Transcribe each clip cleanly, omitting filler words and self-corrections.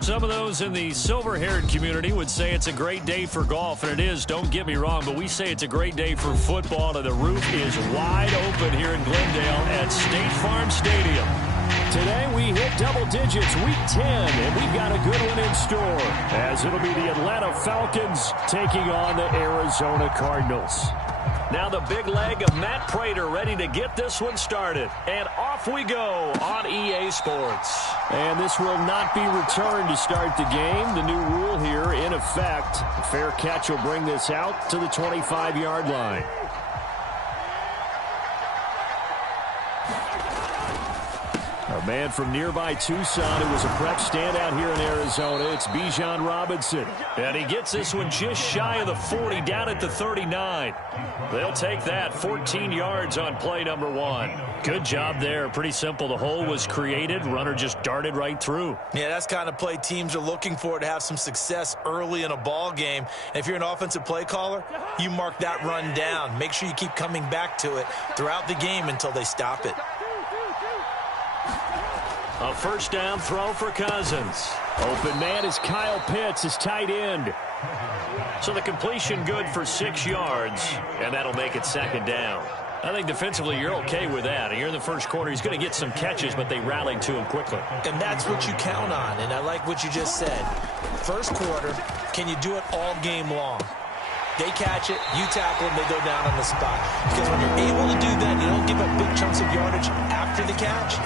Some of those in the silver-haired community would say it's a great day for golf, and it is, don't get me wrong, but we say it's a great day for football, and the roof is wide open here in Glendale at State Farm Stadium. Today we hit double digits, week 10, and we've got a good one in store, as it'll be the Atlanta Falcons taking on the Arizona Cardinals. Now the big leg of Matt Prater ready to get this one started. And off we go on EA Sports. And this will not be returned to start the game. The new rule here in effect. A fair catch will bring this out to the 25-yard line. A man from nearby Tucson who was a prep standout here in Arizona. It's Bijan Robinson. And he gets this one just shy of the 40, down at the 39. They'll take that 14 yards on play number 1. Good job there. Pretty simple. The hole was created. Runner just darted right through. Yeah, that's the kind of play teams are looking for to have some success early in a ball game. And if you're an offensive play caller, you mark that run down. Make sure you keep coming back to it throughout the game until they stop it. A first down throw for Cousins. Open man is Kyle Pitts, his tight end. So the completion good for 6 yards, and that'll make it second down. I think defensively you're okay with that. Here in the first quarter, he's going to get some catches, but they rallied to him quickly. And that's what you count on, and I like what you just said. First quarter, can you do it all game long? They catch it, you tackle them, they go down on the spot. Because when you're able to do that, you don't give up big chunks of yardage after the catch.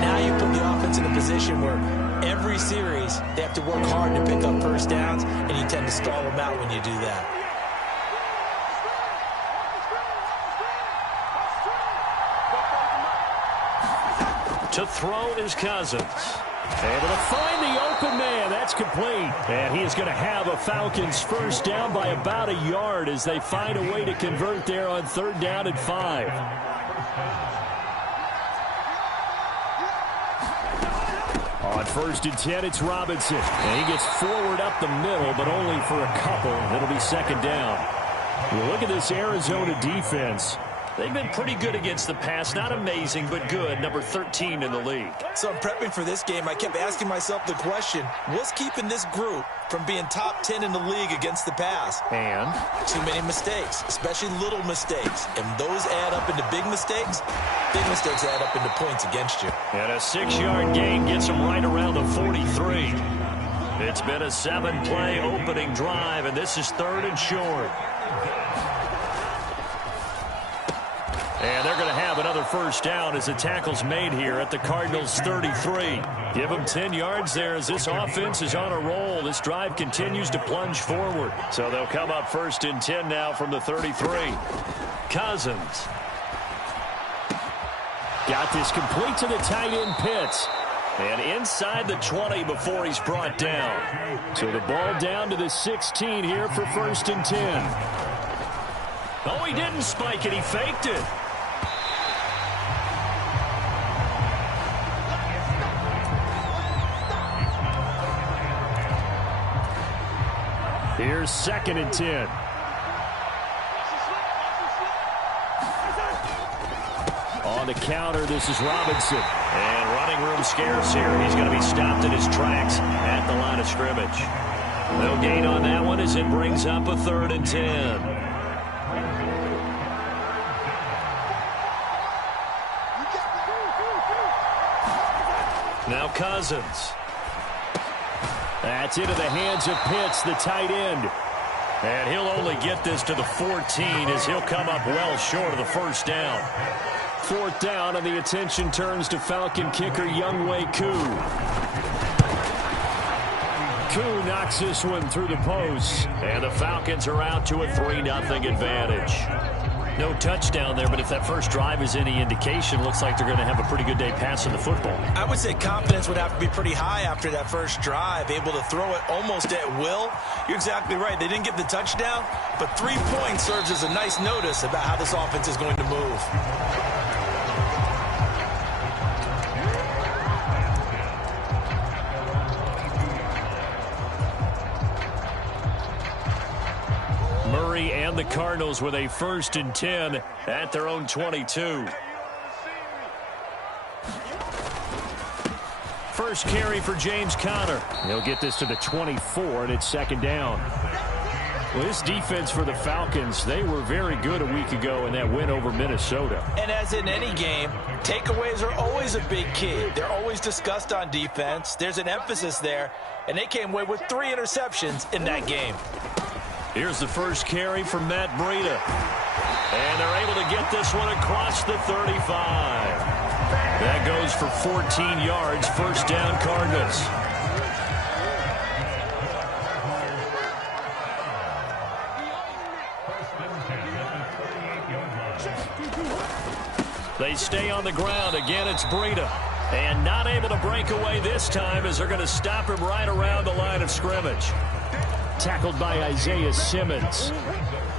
Now you put the offense in a position where every series they have to work hard to pick up first downs, and you tend to stall them out when you do that. To throw is Cousins. Able to find the open man. That's complete. And he is going to have a Falcons first down by about a yard as they find a way to convert there on 3rd down and 5. On 1st and 10, it's Robinson. And he gets forward up the middle, but only for a couple. It'll be 2nd down. Well, look at this Arizona defense. They've been pretty good against the pass. Not amazing, but good. Number 13 in the league. So I'm prepping for this game. I kept asking myself the question, what's keeping this group from being top 10 in the league against the pass? And? Too many mistakes, especially little mistakes. And those add up into big mistakes. Big mistakes add up into points against you. And a 6-yard gain gets them right around the 43. It's been a 7-play opening drive, and this is 3rd and short. And they're going to have another first down as the tackle's made here at the Cardinals' 33. Give them 10 yards there as this offense is on a roll. This drive continues to plunge forward. So they'll come up 1st and 10 now from the 33. Cousins. Got this complete to the tight end Pitts. And inside the 20 before he's brought down. So the ball down to the 16 here for 1st and 10. Oh, he didn't spike it. He faked it. Here's 2nd and 10. On the counter, this is Robinson. And running room scarce here. He's going to be stopped in his tracks at the line of scrimmage. No gain on that one as it brings up a 3rd and 10. Now Cousins. That's into the hands of Pitts, the tight end. And he'll only get this to the 14 as he'll come up well short of the first down. 4th down, and the attention turns to Falcon kicker Younghoe Koo. Koo knocks this one through the post. And the Falcons are out to a 3-0 advantage. No touchdown there, but if that first drive is any indication, looks like they're going to have a pretty good day passing the football. I would say confidence would have to be pretty high after that first drive, able to throw it almost at will. You're exactly right. They didn't get the touchdown, but 3 points serves as a nice notice about how this offense is going to move. Murray and the Cardinals with a 1st and 10 at their own 22. First carry for James Conner. He'll get this to the 24, and it's second down. Well, this defense for the Falcons, they were very good a week ago in that win over Minnesota. And as in any game, takeaways are always a big key. They're always discussed on defense. There's an emphasis there, and they came away with 3 interceptions in that game. Here's the first carry for Matt Breida. And they're able to get this one across the 35. That goes for 14 yards, first down Cardinals. They stay on the ground. Again, it's Breida. And not able to break away this time as they're going to stop him right around the line of scrimmage. Tackled by Isaiah Simmons.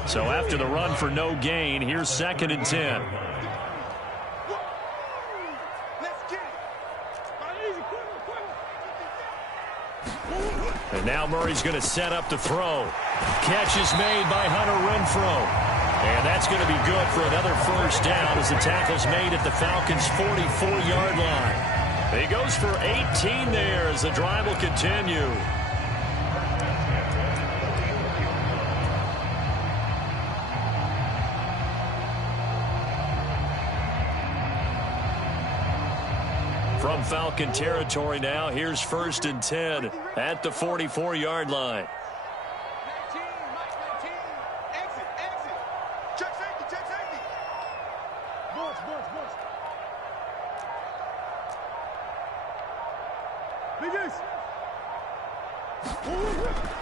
So after the run for no gain, here's 2nd and 10. And now Murray's going to set up to throw. Catch is made by Hunter Renfrow. And that's going to be good for another first down as the tackle's made at the Falcons' 44-yard line. He goes for 18 there as the drive will continue. From Falcon territory now, here's 1st and 10 at the 44-yard line.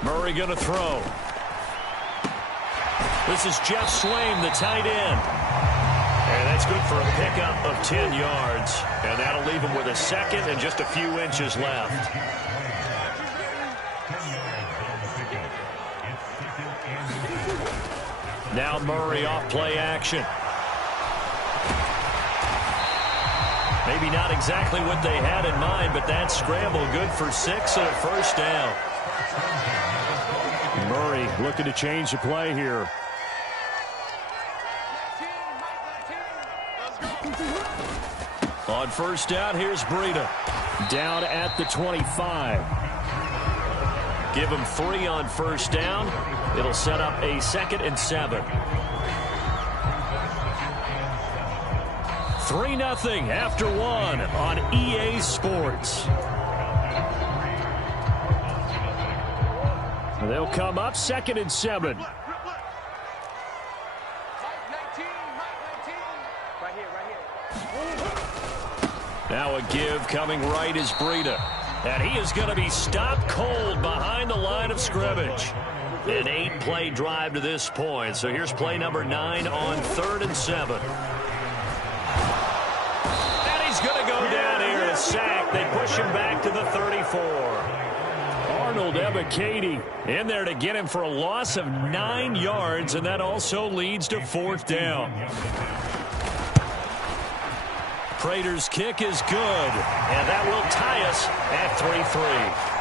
Murray going to throw. This is Jeff Swaim, the tight end. And that's good for a pickup of 10 yards. And that'll leave him with a second and just a few inches left. Now Murray off play action. Maybe not exactly what they had in mind, but that scramble good for 6 and a first down. Murray looking to change the play here. On first down, here's Breida. Down at the 25. Give him 3 on first down. It'll set up a 2nd and 7. 3-0 after 1 on EA Sports. They'll come up 2nd and 7. Now a give coming right is Breida. And he is going to be stopped cold behind the line of scrimmage. An 8-play drive to this point. So here's play number 9 on 3rd and 7. And he's going to go down here and sack. They push him back to the 34. Arnold Ebiketie in there to get him for a loss of 9 yards, and that also leads to 4th down. Prater's kick is good, and that will tie us at 3-3.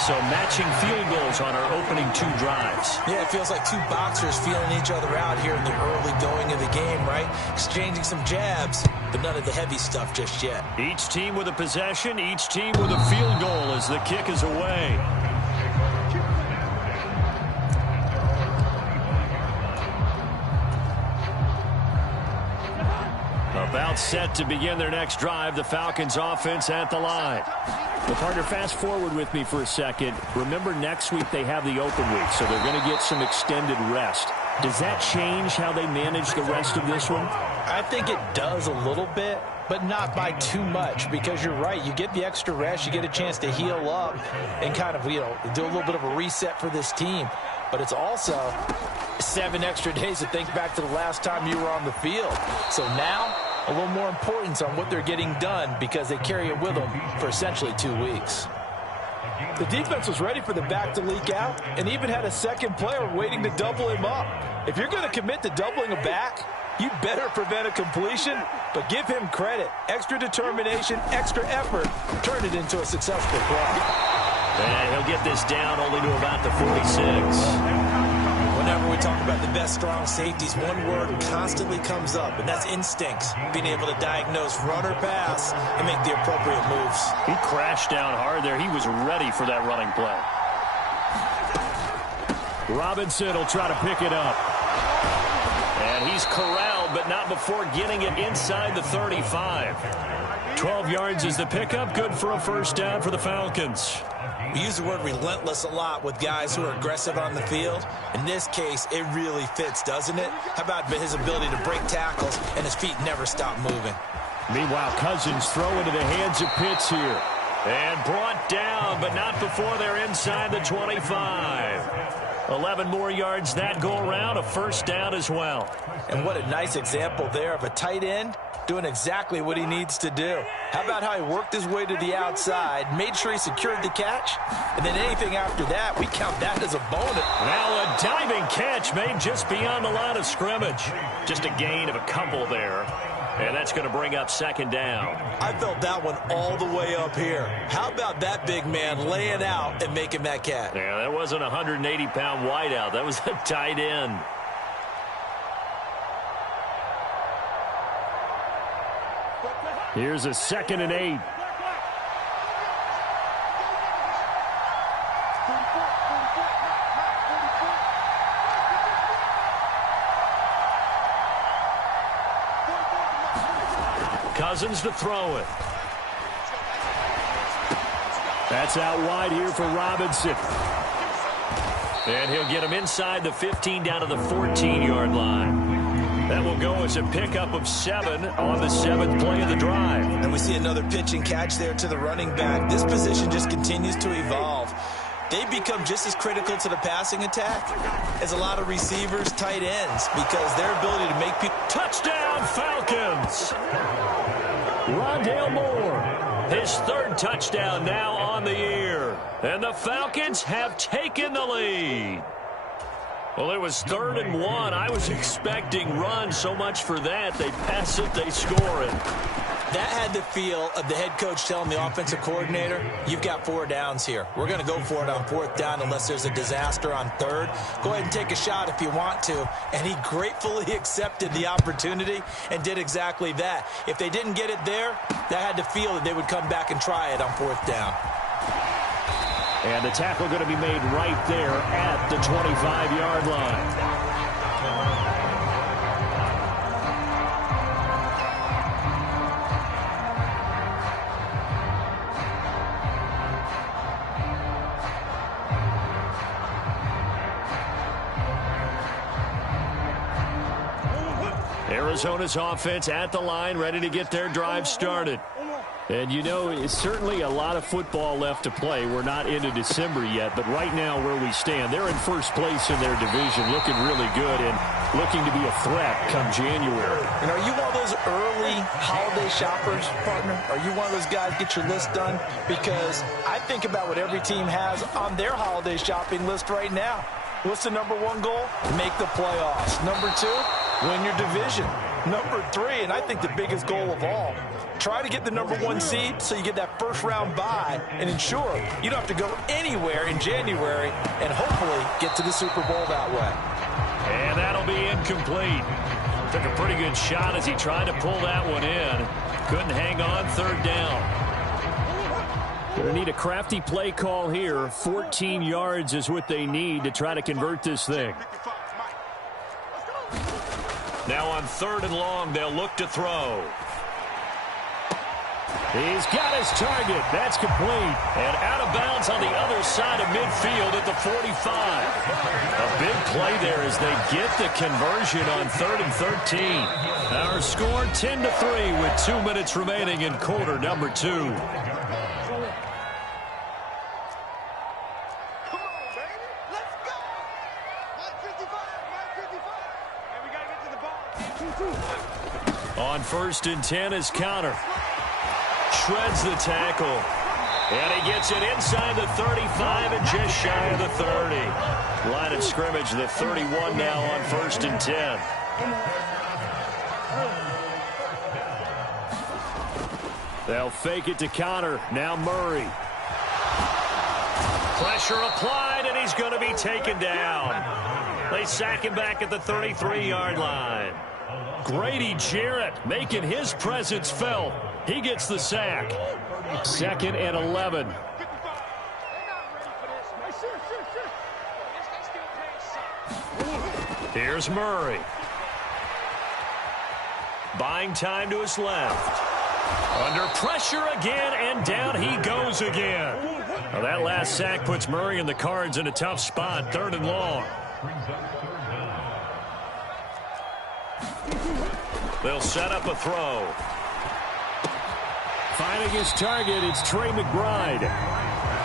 So matching field goals on our opening 2 drives. Yeah, it feels like 2 boxers feeling each other out here in the early going of the game, right? Exchanging some jabs, but none of the heavy stuff just yet. Each team with a possession, each team with a field goal as the kick is away. About set to begin their next drive, the Falcons offense at the line. Well, partner, fast forward with me for a second. Remember, next week they have the open week, so they're going to get some extended rest. Does that change how they manage the rest of this one? I think it does a little bit, but not by too much, because you're right. You get the extra rest, you get a chance to heal up and kind of, do a little bit of a reset for this team. But it's also 7 extra days to think back to the last time you were on the field. So now, a little more importance on what they're getting done because they carry it with them for essentially 2 weeks. The defense was ready for the back to leak out and even had a second player waiting to double him up. If you're going to commit to doubling a back, you better prevent a completion, but give him credit. Extra determination, extra effort, turn it into a successful play. And he'll get this down only to about the 46. When Whenever we talk about the best strong safeties, one word constantly comes up, and that's instincts. Being able to diagnose run or pass and make the appropriate moves. He crashed down hard there. He was ready for that running play. Robinson will try to pick it up. And he's corralled, but not before getting it inside the 35. 12 yards is the pickup. Good for a first down for the Falcons. We use the word relentless a lot with guys who are aggressive on the field. In this case, it really fits, doesn't it? How about his ability to break tackles and his feet never stop moving? Meanwhile, Cousins throw into the hands of Pitts here. And brought down, but not before they're inside the 25. 11 more yards that go around, a first down as well. And what a nice example there of a tight end doing exactly what he needs to do. How about how he worked his way to the outside, made sure he secured the catch, and then anything after that, we count that as a bonus. Now a diving catch made just beyond the line of scrimmage. Just a gain of a couple there. And that's going to bring up second down. I felt that one all the way up here. How about that big man laying out and making that catch? Yeah, that wasn't a 180-pound wideout. That was a tight end. Here's a 2nd and 8. Cousins to throw it. That's out wide here for Robinson. And he'll get him inside the 15 down to the 14-yard line. That will go as a pickup of 7 on the 7th play of the drive. And we see another pitch and catch there to the running back. This position just continues to evolve. They become just as critical to the passing attack as a lot of receivers, tight ends, because their ability to make people... Touchdown, Falcons! Rondale Moore, his 3rd touchdown now on the year. And the Falcons have taken the lead. Well, it was 3rd and 1. I was expecting run, so much for that. They pass it, they score it. That had the feel of the head coach telling the offensive coordinator, you've got 4 downs here. We're going to go for it on 4th down unless there's a disaster on 3rd. Go ahead and take a shot if you want to. And he gratefully accepted the opportunity and did exactly that. If they didn't get it there, that had the feel that they would come back and try it on 4th down. And the tackle going to be made right there at the 25-yard line. Arizona's offense at the line, ready to get their drive started. And, you know, it's certainly a lot of football left to play. We're not into December yet, but right now where we stand, they're in first place in their division, looking really good and looking to be a threat come January. And are you one of those early holiday shoppers, partner? Are you one of those guys get your list done? Because I think about what every team has on their holiday shopping list right now. What's the number 1 goal? Make the playoffs. Number 2, win your division. Number 3, and I think the biggest goal of all, try to get the number 1 seed so you get that first-round bye and ensure you don't have to go anywhere in January and hopefully get to the Super Bowl that way. And that'll be incomplete. Took a pretty good shot as he tried to pull that one in. Couldn't hang on, 3rd down. Going to need a crafty play call here. 14 yards is what they need to try to convert this thing. Now on 3rd and long, they'll look to throw. He's got his target. That's complete. And out of bounds on the other side of midfield at the 45. A big play there as they get the conversion on 3rd and 13. Our score 10-3 with 2 minutes remaining in quarter number 2. On 1st and 10 is Counter. Shreds the tackle. And he gets it inside the 35 and just shy of the 30. Line of scrimmage, the 31 now on 1st and 10. They'll fake it to Counter. Now Murray. Pressure applied, and he's going to be taken down. They sack him back at the 33-yard line. Grady Jarrett making his presence felt. He gets the sack. 2nd and 11. Here's Murray. Buying time to his left. Under pressure again, and down he goes again. Well, that last sack puts Murray and the Cards in a tough spot, 3rd and long. They'll set up a throw. Finding his target, it's Trey McBride.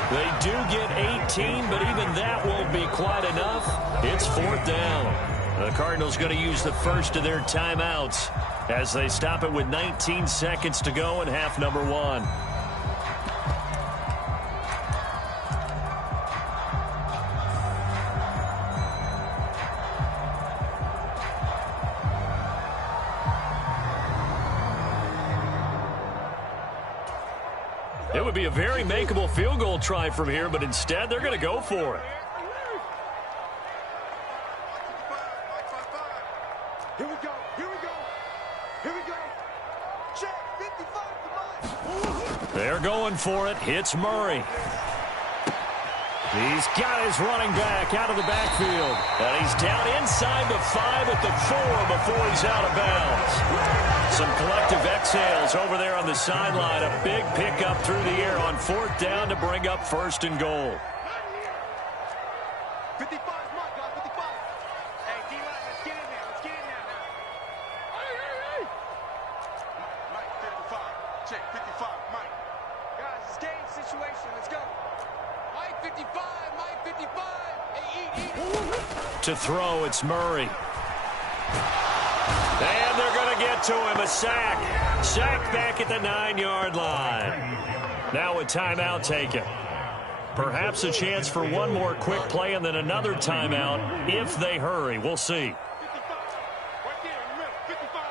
They do get 18, but even that won't be quite enough. It's 4th down. The Cardinals going to use the first of their timeouts as they stop it with 19 seconds to go in half number 1. It would be a very makeable field goal try from here, but instead they're going to go for it. Here we go. Here we go. Here we go. Check 55 to mine. They're going for it. Hits Murray. He's got his running back out of the backfield. And he's down inside the 5 at the 4 before he's out of bounds. Some collective exhales over there on the sideline. A big pickup through the air on 4th down to bring up 1st and goal. 55 is mine, guys. 55. Hey, D-line, let's get in there. Let's get in there now. Hey. Mike, 55. Check 55, Mike. Guys, it's game situation. Let's go. Mike 55. Mike 55. Hey, eat. To throw, it's Murray. And they're going to get to him. A sack. Sack back at the 9-yard line. Now a timeout taken. Perhaps a chance for one more quick play and then another timeout if they hurry. We'll see. 55. Right there in the middle. 55.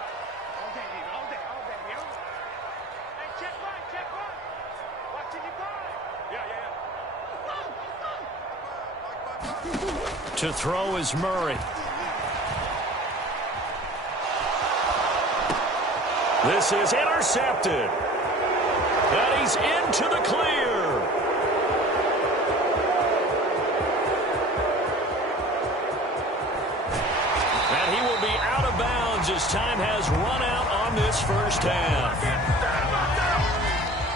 All day, baby. All day. All day. Hey, check right. Check right. Watch it, you buy. Yeah. To throw is Murray. This is intercepted. And he's into the clear. And he will be out of bounds as time has run out on this first half.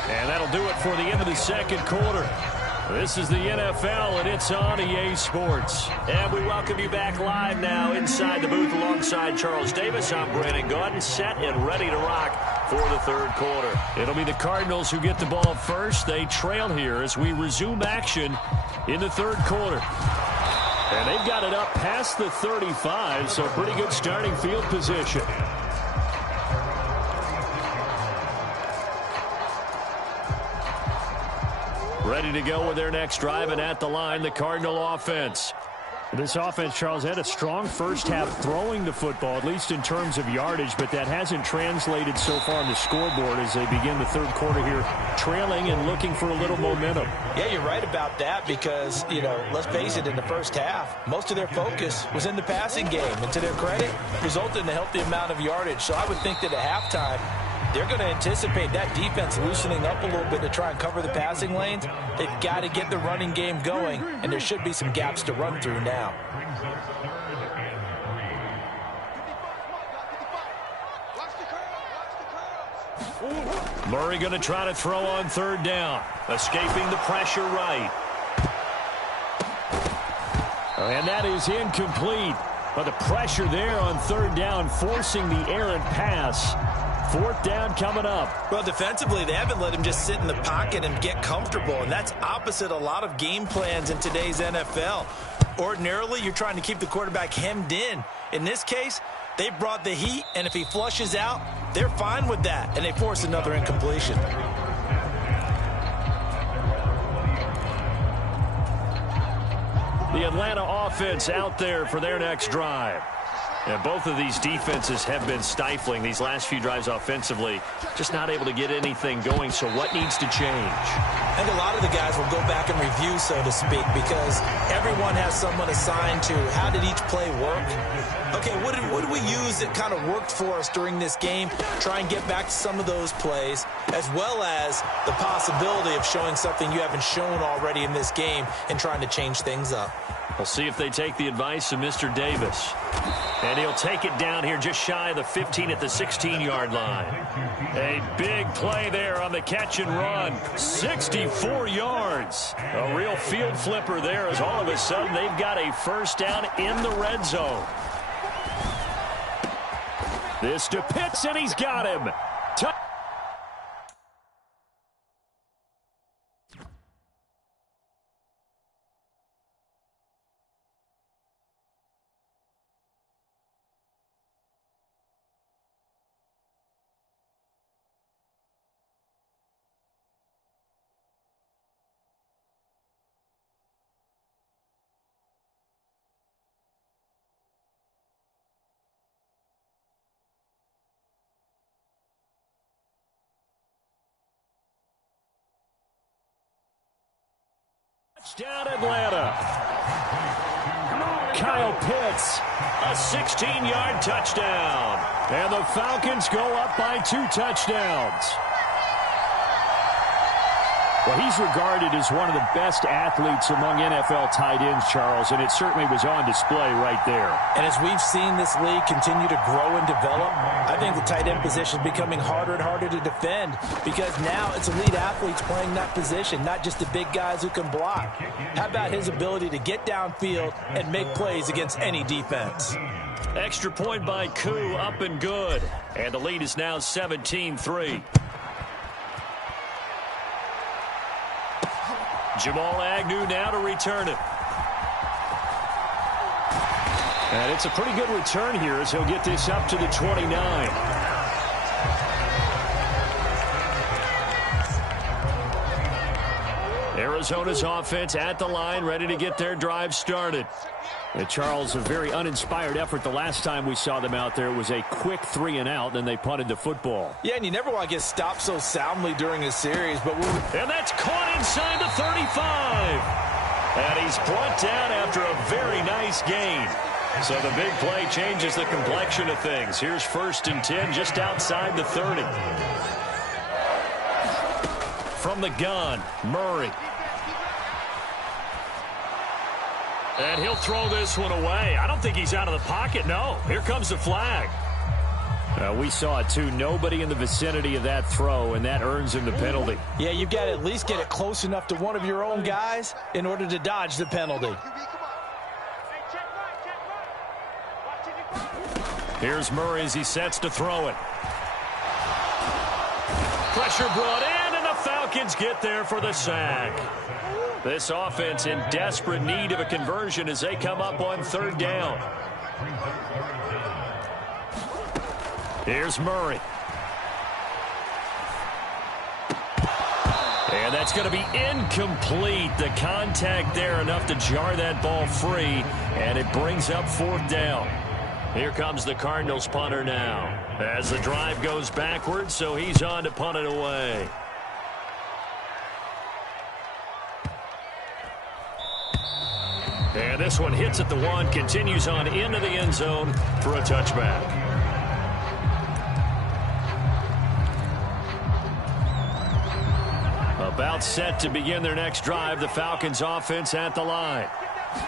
And that'll do it for the end of the 2nd quarter. This is the NFL, and it's on EA Sports. And we welcome you back live now inside the booth alongside Charles Davis. I'm Brandon Gaudin, set and ready to rock for the 3rd quarter. It'll be the Cardinals who get the ball first. They trail here as we resume action in the 3rd quarter. And they've got it up past the 35, so pretty good starting field position. Ready to go with their next drive, and at the line, the Cardinal offense. This offense, Charles, had a strong first half throwing the football, at least in terms of yardage, but that hasn't translated so far on the scoreboard as they begin the 3rd quarter here, trailing and looking for a little momentum. Yeah, you're right about that because, let's face it, in the first half, most of their focus was in the passing game, and to their credit, resulted in a healthy amount of yardage. So I would think that at halftime, they're going to anticipate that defense loosening up a little bit to try and cover the passing lanes. They've got to get the running game going, and there should be some gaps to run through now. Murray going to try to throw on 3rd down. Escaping the pressure right. And that is incomplete. But the pressure there on 3rd down, forcing the errant pass. 4th down coming up. Well, defensively, they haven't let him just sit in the pocket and get comfortable, and that's opposite a lot of game plans in today's NFL. Ordinarily, you're trying to keep the quarterback hemmed in. In this case, they brought the heat, and if he flushes out, they're fine with that, and they force another incompletion. The Atlanta offense out there for their next drive. And both of these defenses have been stifling these last few drives offensively. Just not able to get anything going. So what needs to change? I think a lot of the guys will go back and review, so to speak, because everyone has someone assigned to how did each play work. Okay, what did we use that kind of worked for us during this game? Try and get back to some of those plays, as well as the possibility of showing something you haven't shown already in this game and trying to change things up. We'll see if they take the advice of Mr. Davis. And he'll take it down here just shy of the 15 at the 16-yard line. A big play there on the catch and run. 64 yards. A real field flipper there as all of a sudden they've got a first down in the red zone. This to Pitts, and he's got him. Touchdown Atlanta. Kyle Pitts, a 16-yard touchdown. And the Falcons go up by 2 touchdowns. Well, he's regarded as one of the best athletes among NFL tight ends, Charles, and it certainly was on display right there. And as we've seen this league continue to grow and develop, I think the tight end position is becoming harder and harder to defend because now it's elite athletes playing that position, not just the big guys who can block. How about his ability to get downfield and make plays against any defense? Extra point by Koo, up and good. And the lead is now 17-3. Jamal Agnew now to return it. And it's a pretty good return here as he'll get this up to the 29. Arizona's offense at the line, ready to get their drive started. And Charles, a very uninspired effort the last time we saw them out there. It was a quick 3-and-out, then they punted the football. Yeah, and you never want to get stopped so soundly during a series. And that's caught inside the 35. And he's brought down after a very nice gain. So the big play changes the complexion of things. Here's 1st and 10 just outside the 30. From the gun, Murray. And he'll throw this one away. I don't think he's out of the pocket. No, here comes the flag. We saw it, too. Nobody in the vicinity of that throw, and that earns him the penalty. Yeah, you've got to at least get it close enough to one of your own guys in order to dodge the penalty. Here's Murray as he sets to throw it. Pressure brought in, and the Falcons get there for the sack. This offense in desperate need of a conversion as they come up on 3rd down. Here's Murray. And that's going to be incomplete. The contact there enough to jar that ball free, and it brings up 4th down. Here comes the Cardinals punter now as the drive goes backwards, so he's on to punt it away. And this one hits at the 1, continues on into the end zone for a touchback. About set to begin their next drive, the Falcons offense at the line.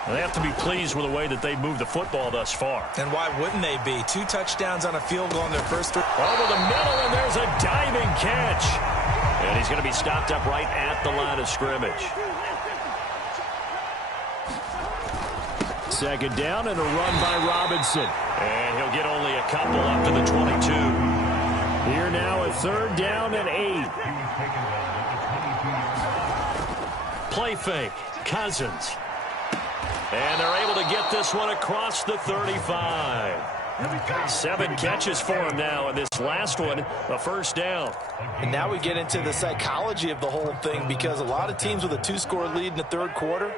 They have to be pleased with the way that they've moved the football thus far. And why wouldn't they be? 2 touchdowns on a field goal in their first 3. Over the middle, and there's a diving catch. And he's going to be stopped up right at the line of scrimmage. 2nd down and a run by Robinson. And he'll get only a couple up to the 22. Here now a 3rd down and 8. Play fake. Cousins. And they're able to get this one across the 35. 7 catches for him now, and this last one, a 1st down. And now we get into the psychology of the whole thing because a lot of teams with a 2-score lead in the 3rd quarter,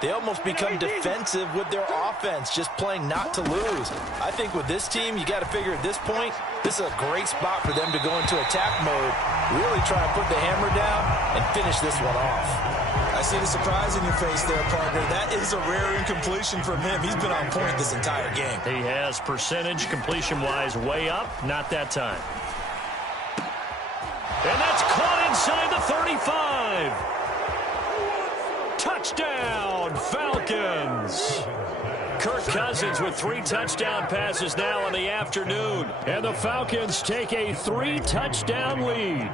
They almost become defensive with their offense, just playing not to lose. I think with this team, you got to figure at this point, this is a great spot for them to go into attack mode, really try to put the hammer down and finish this one off. I see the surprise in your face there, partner. That is a rare incompletion from him. He's been on point this entire game. He has percentage completion-wise way up. Not that time. And that's caught inside the 35. Touchdown, Falcons. Kirk Cousins with 3 touchdown passes now in the afternoon. And the Falcons take a 3-touchdown lead.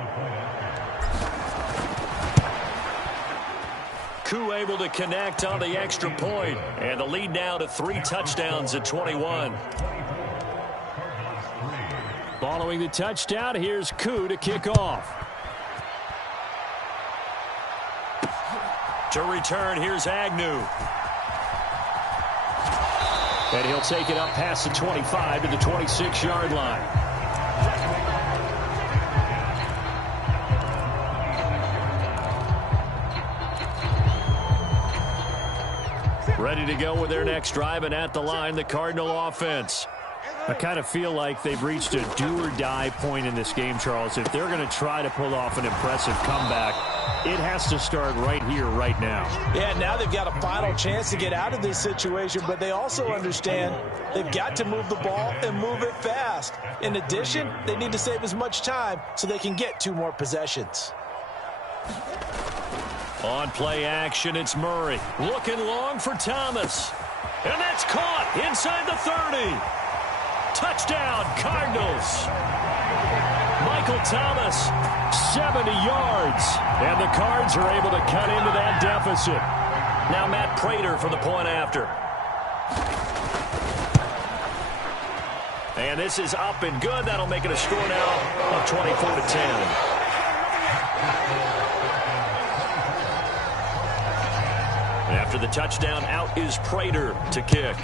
Koo able to connect on the extra point. And the lead now to 3 touchdowns at 21. Following the touchdown, here's Koo to kick off. To return, here's Agnew. And he'll take it up past the 25 to the 26-yard line. Ready to go with their next drive, and at the line, the Cardinal offense. I kind of feel like they've reached a do-or-die point in this game, Charles. If they're going to try to pull off an impressive comeback, it has to start right here, right now. Yeah, now they've got a final chance to get out of this situation, but they also understand they've got to move the ball and move it fast. In addition, they need to save as much time so they can get 2 more possessions. On play action, it's Murray. Looking long for Thomas. And that's caught inside the 30. Touchdown, Cardinals. Michael Thomas, 70 yards. And the Cards are able to cut into that deficit. Now Matt Prater for the point after. And this is up and good. That'll make it a score now of 24-10. After the touchdown, out is Prater to kick.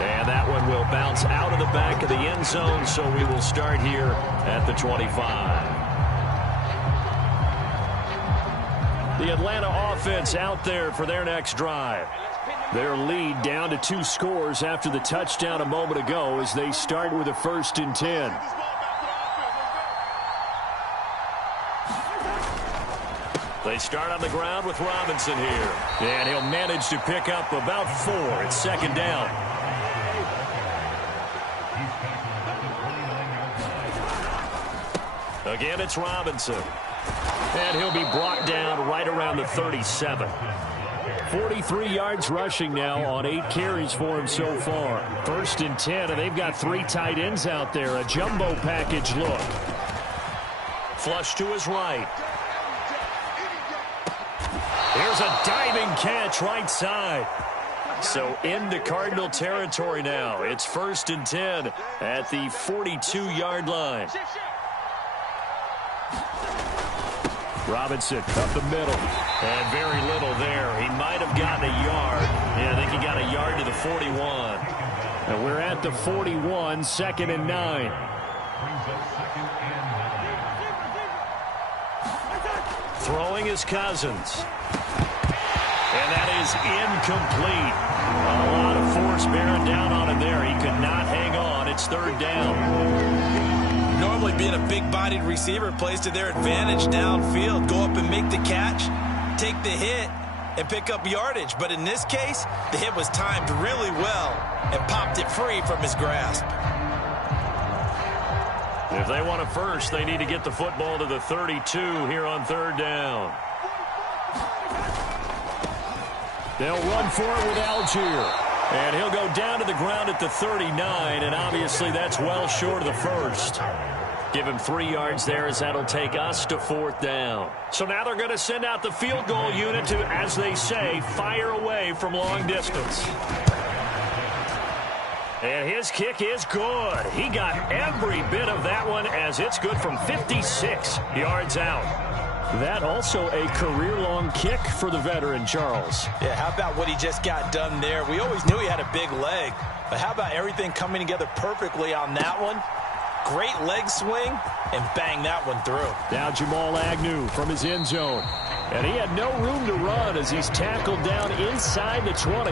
And that one will bounce out of the back of the end zone, so we will start here at the 25. The Atlanta offense out there for their next drive. Their lead down to 2 scores after the touchdown a moment ago as they start with a 1st and 10. They start on the ground with Robinson here. And he'll manage to pick up about 4. It's 2nd down. Again, it's Robinson. And he'll be brought down right around the 37. 43 yards rushing now on 8 carries for him so far. 1st and 10, and they've got 3 tight ends out there. A jumbo package look. Flush to his right. Here's a diving catch right side. So into Cardinal territory now. It's 1st and 10 at the 42-yard line. Robinson up the middle. And very little there. He might have gotten a yard. Yeah, I think he got a yard to the 41. And we're at the 41, 2nd and 9. Throwing is Cousins. And that is incomplete. A lot of force bearing down on him there. He could not hang on. It's 3rd down. Normally being a big-bodied receiver plays to their advantage downfield. Go up and make the catch, take the hit, and pick up yardage. But in this case, the hit was timed really well and popped it free from his grasp. If they want a first, they need to get the football to the 32 here on 3rd down. They'll run for it with Algier. And he'll go down to the ground at the 39, and obviously that's well short of the first. Give him 3 yards there as that'll take us to 4th down. So now they're going to send out the field goal unit to, as they say, fire away from long distance. And his kick is good. He got every bit of that one as it's good from 56 yards out. That also a career-long kick for the veteran, Charles. Yeah, how about what he just got done there? We always knew he had a big leg, but how about everything coming together perfectly on that one? Great leg swing, and bang that one through. Now Jamal Agnew from his end zone. And he had no room to run as he's tackled down inside the 20.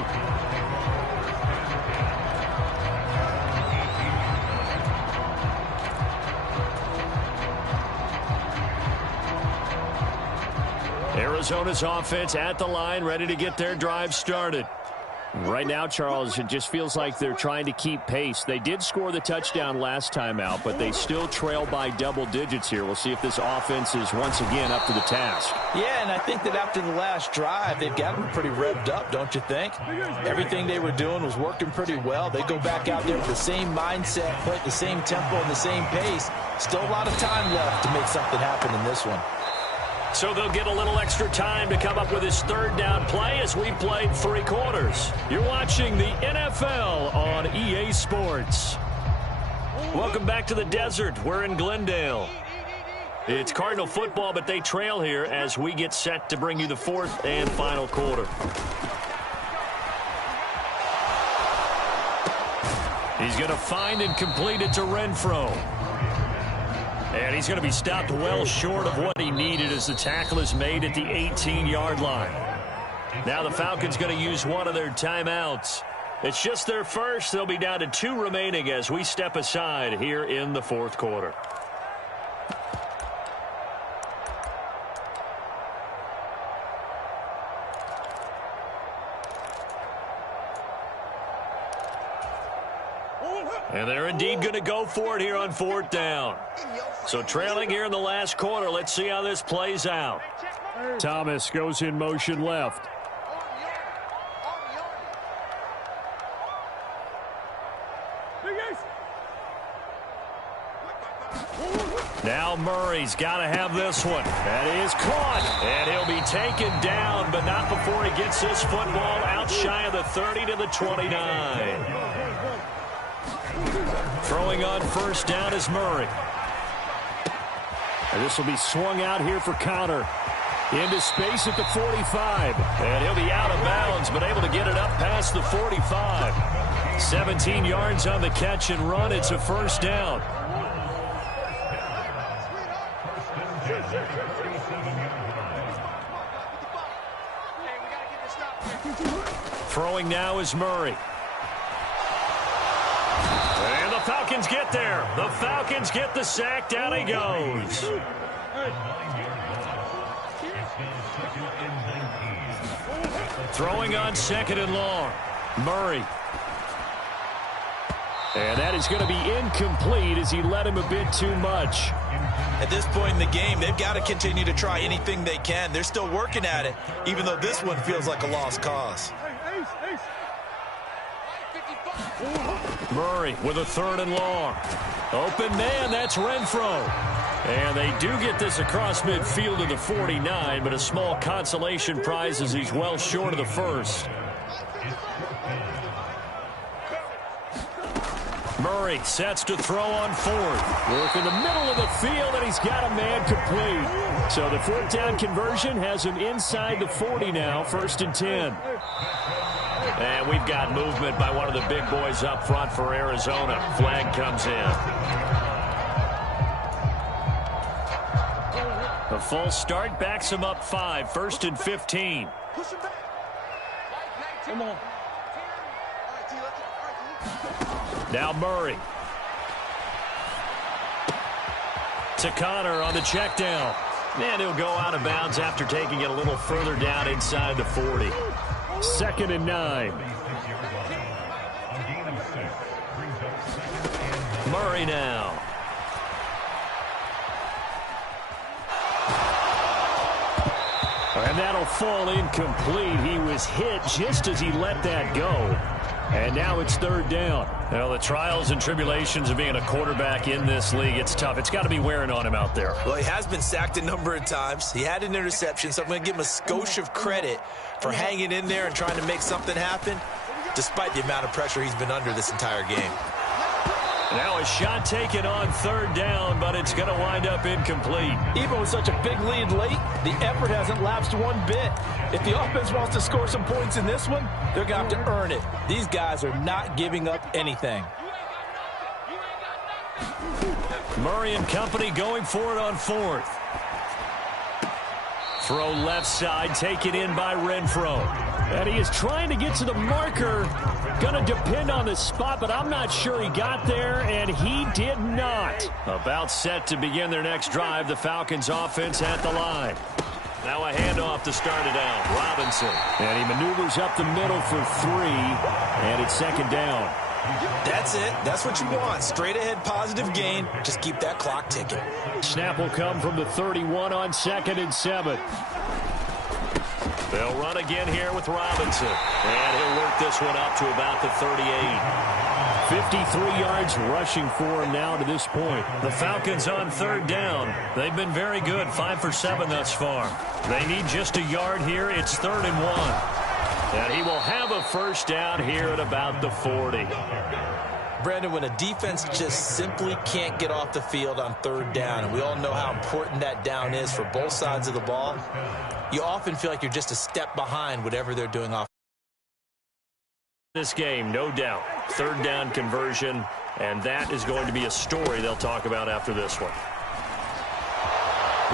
Arizona's offense at the line, ready to get their drive started. Right now, Charles, it just feels like they're trying to keep pace. They did score the touchdown last time out, but they still trail by double digits here. We'll see if this offense is once again up to the task. Yeah, and I think that after the last drive, they've got them pretty revved up, don't you think? Everything they were doing was working pretty well. They go back out there with the same mindset, play at the same tempo and the same pace. Still a lot of time left to make something happen in this one. So they'll get a little extra time to come up with his third down play as we played 3 quarters. You're watching the NFL on EA Sports. Welcome back to the desert. We're in Glendale. It's Cardinal football, but they trail here as we get set to bring you the 4th and final quarter. He's going to find and complete it to Renfro. And he's going to be stopped well short of what he needed as the tackle is made at the 18-yard line. Now the Falcons going to use one of their timeouts. It's just their first. They'll be down to 2 remaining as we step aside here in the 4th quarter. And they're indeed going to go for it here on 4th down. So trailing here in the last quarter. Let's see how this plays out. Thomas goes in motion left. Now Murray's got to have this one. That is caught. And he'll be taken down, but not before he gets this football out shy of the 30 to the 29. Throwing on 1st down is Murray. And this will be swung out here for counter. Into space at the 45. And he'll be out of bounds, but able to get it up past the 45. 17 yards on the catch and run. It's a 1st down. Throwing now is Murray. And the Falcons get there. The Falcons get the sack. Down he goes. Throwing on 2nd and long. Murray. And that is going to be incomplete as he led him a bit too much. At this point in the game, they've got to continue to try anything they can. They're still working at it, even though this one feels like a lost cause. Murray with a 3rd and long. Open man, that's Renfro. And they do get this across midfield to the 49, but a small consolation prize as he's well short of the 1st. Murray sets to throw on 4th. Work in the middle of the field, and he's got a man complete. So the 4th down conversion has him inside the 40 now, 1st and 10. And we've got movement by one of the big boys up front for Arizona. Flag comes in. A false start backs him up 5, 1st and 15. Come on. Now Murray. To Connor on the check down. And he'll go out of bounds after taking it a little further down inside the 40. 2nd and 9. Murray now. And that'll fall incomplete. He was hit just as he let that go. And now it's 3rd down. Well, the trials and tribulations of being a quarterback in this league, it's tough. It's got to be wearing on him out there. Well, he has been sacked a number of times. He had an interception, so I'm going to give him a skosh of credit for hanging in there and trying to make something happen, despite the amount of pressure he's been under this entire game. Now a shot taken on 3rd down, but it's going to wind up incomplete. Even with such a big lead late, the effort hasn't lapsed one bit. If the offense wants to score some points in this one, they're going to have to earn it. These guys are not giving up anything. Murray and company going for it on 4th. Throw left side, taken in by Renfro. And he is trying to get to the marker. Going to depend on the spot, but I'm not sure he got there, and he did not. About set to begin their next drive. The Falcons offense at the line. Now a handoff to start it out. Robinson. And he maneuvers up the middle for 3, and it's 2nd down. That's it. That's what you want. Straight ahead positive gain. Just keep that clock ticking. Snap will come from the 31 on 2nd and 7. They'll run again here with Robinson. And he'll work this one up to about the 38. 53 yards rushing for him now to this point. The Falcons on 3rd down. They've been very good, 5 for 7 thus far. They need just a yard here. It's 3rd and 1. And he will have a first down here at about the 40. Brandon, when a defense just simply can't get off the field on 3rd down, and we all know how important that down is for both sides of the ball, you often feel like you're just a step behind whatever they're doing off. This game, no doubt. 3rd down conversion, and that is going to be a story they'll talk about after this one.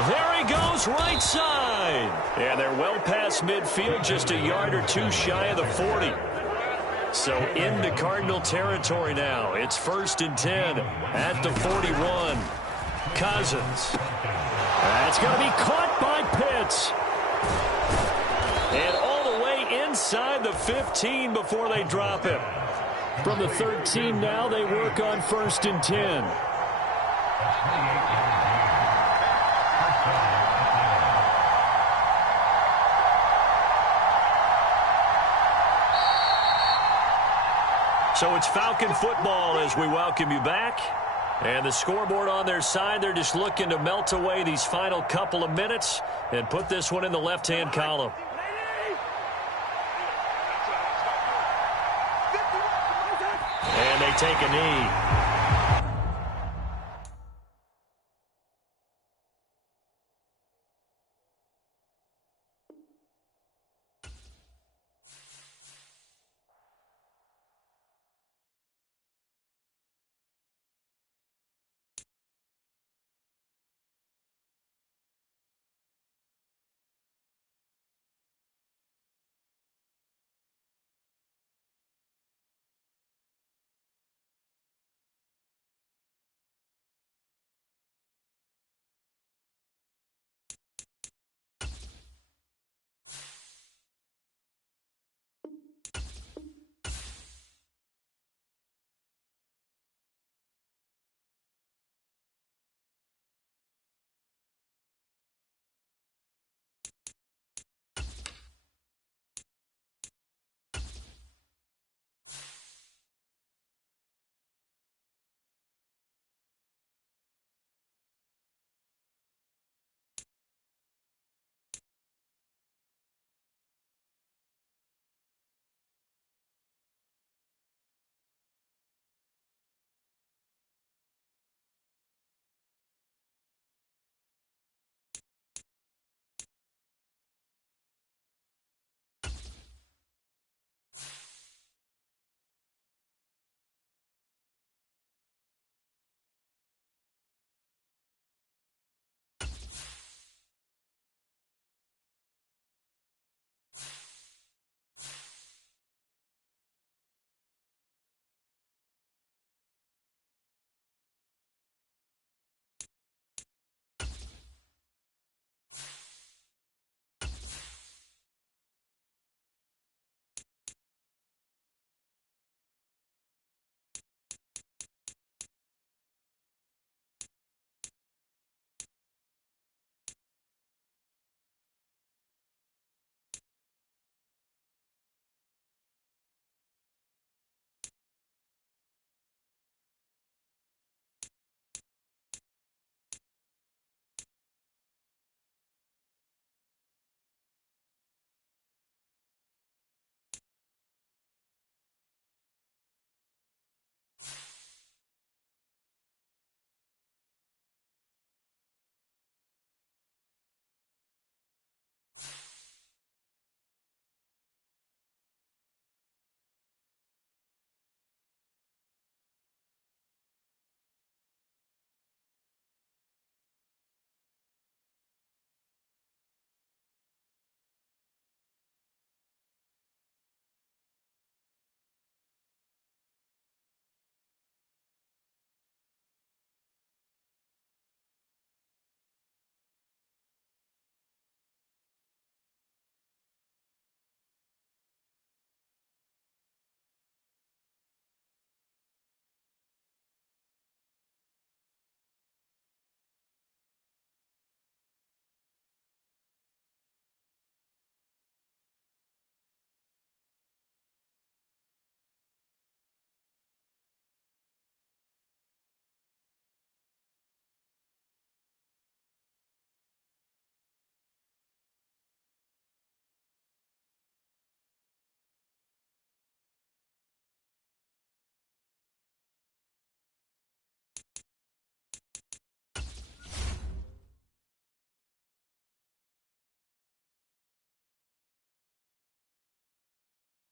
There he goes, right side. And they're well past midfield, just a yard or 2 shy of the 40. So into Cardinal territory now. It's 1st and 10 at the 41. Cousins. That's going to be caught by Pitts. And all the way inside the 15 before they drop him. From the 13 now, they work on 1st and 10. So it's Falcon football as we welcome you back. And the scoreboard on their side, they're just looking to melt away these final couple of minutes and put this one in the left-hand column. And they take a knee.